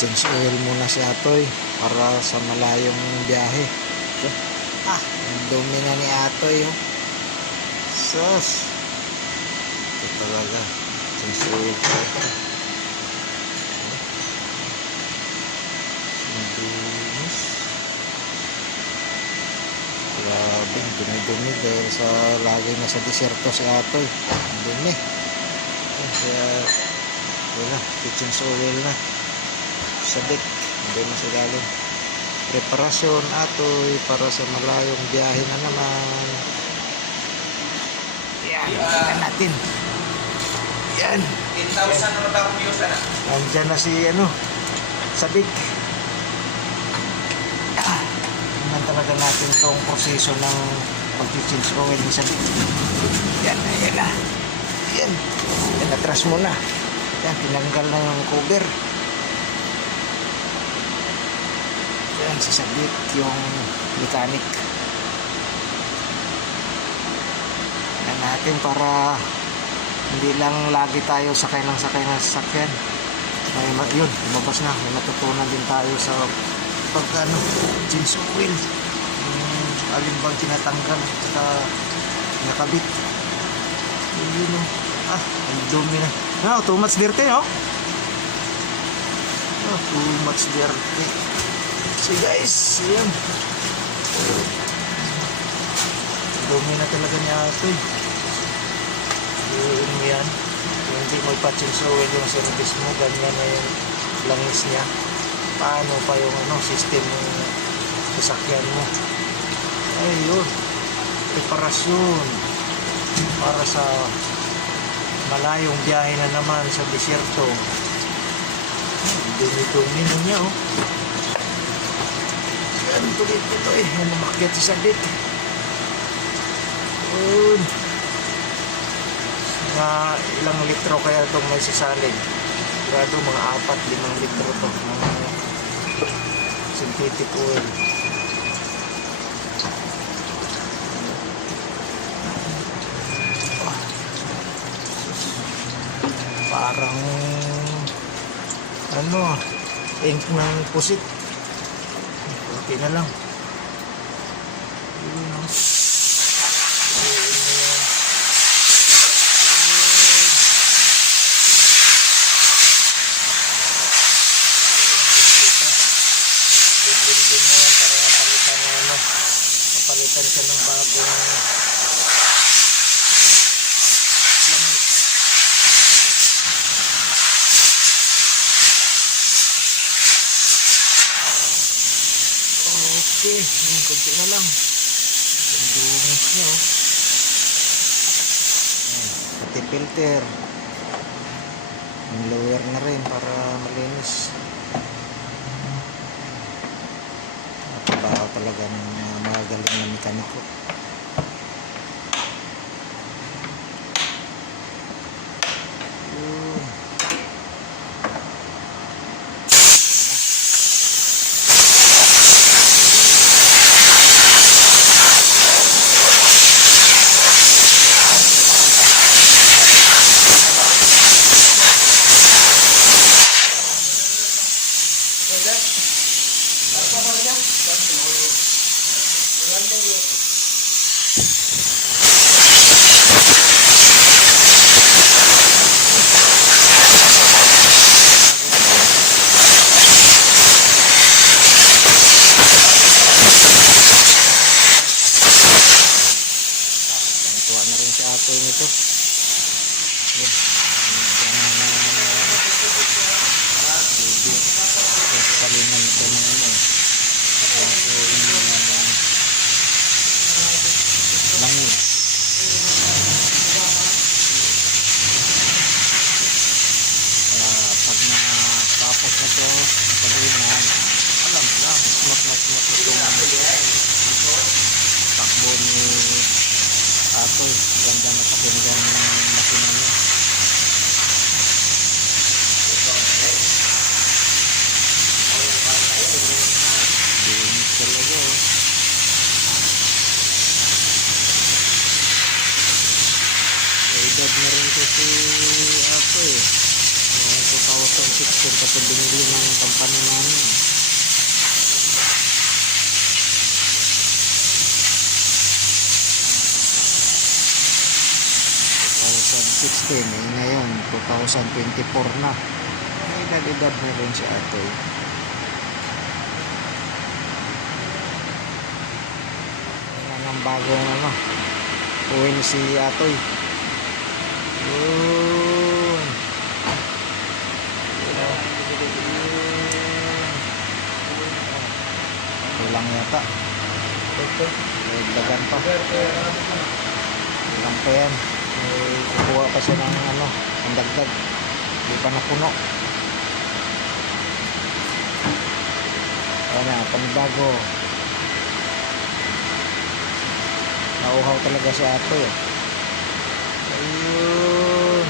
change oil muna si Atoy para sa malayong biyahe. Ang dumi na ni Atoy, oh. Sus, ito talaga change oil pa. Dumis, grabe, dumi-dumi dahil sa lagi na sa disyerto si Atoy. Ang dumi, kaya wala, change oil na sabik, hindi na sa galing. Preparasyon Atoy para sa malayong biyahe na naman. Yan, tingnan natin. Yan, 10,000 na ba views na? nandyan na si sabik. Tingnan talaga natin itong proseso ng pag-change oil ni sabik. Yan, ayan na. Yan, atras mo na. Yan, tinanggal na yung cover. Yan, sasabit yung mechanic. Yan natin para hindi lang lagi tayo sakay ng sasakyan. Yun, lumabas na. May matutunan din tayo sa change oil. Alin bang tinatanggal at nakabit. Yun, ang dumi na. Too much dirty, no? Too much dirty. So guys, yan. Dumi na talaga niya ito, eh. Yun mo yan. Kung hindi mo ipa-change oil yung service mo, ganyan na yung langis niya. Paano pa yung system ng sasakyan mo? Ayun, preparasyon para sa malayong biyahe na naman sa disyerto. Dumi-dumi na niya, oh. Yan, tulit ito, eh. Yan, umakyat sa sabit. Yun. Ilang litro kaya itong may sisalin? Sigurado mga 4-5 litro ito ng synthetic oil. Parang ink ng pusit. Okay na lang. Yun, no? Biblim-blim mo yan para mapalitan siya ng bagong langis. Okay, kunti na lang. Ang dungis niya, oh. Pati filter. Yung lower na rin para malinis. Trabaho talaga ng mga galing na mekaniko. Tuwa na rin si Atoy nito. Palingan ito ng langis. Pag natapos na ito, palingan, alam lang, smooth itong takbo ni Atoy. Ganda na pakinggan ng makina niya. Dinis talaga, oh. May edad na rin ko si Atoy, noong 2016 kapag binili ng company 2016, eh ngayon 2024 na. May edad na rin si Atoy. Yan ang bagong oil si Atoy. Yun. Kulang yata. Dagan pa. Kulang pa yan. Kukuha pa siya ng ang dagdag. Hindi pa napuno. Panibago. Nauhaw talaga si Atoy. Ayun.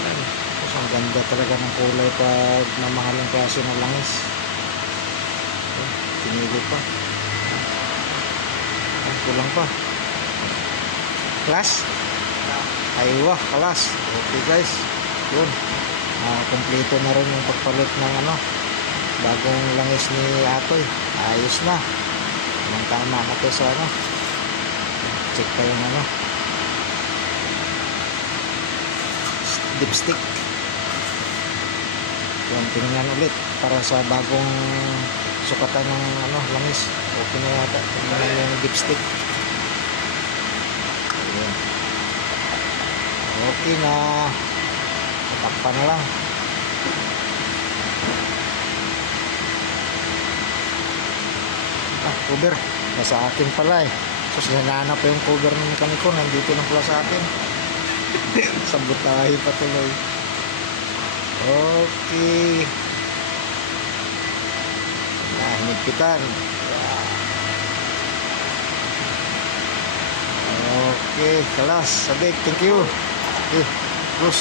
Tapos ang ganda talaga ng kulay pag mamahaling klase ng langis. Pinili pa. Kulang pa. Kelas? Aywa, kelas. Okay guys. Yun. Kompleto na rin yung pagpalit ng bagong langis ni Atoy. Ayos na. Tama na to sa check pa yung dipstick. Yan, tingnan ulit para sa bagong sukatan ng langis. Okay na yata. Tingnan yung dipstick. Ayan. Okay na. Takpan na lang. Cover. Nasa akin pala eh. So sinanana pa yung cover ng mekaniko. Nandito lang pala sa akin. Sabotahe pa tuloy. Okay. Hinigpitan. Okay. Kalas. Sabik. Thank you. Okay. Terus.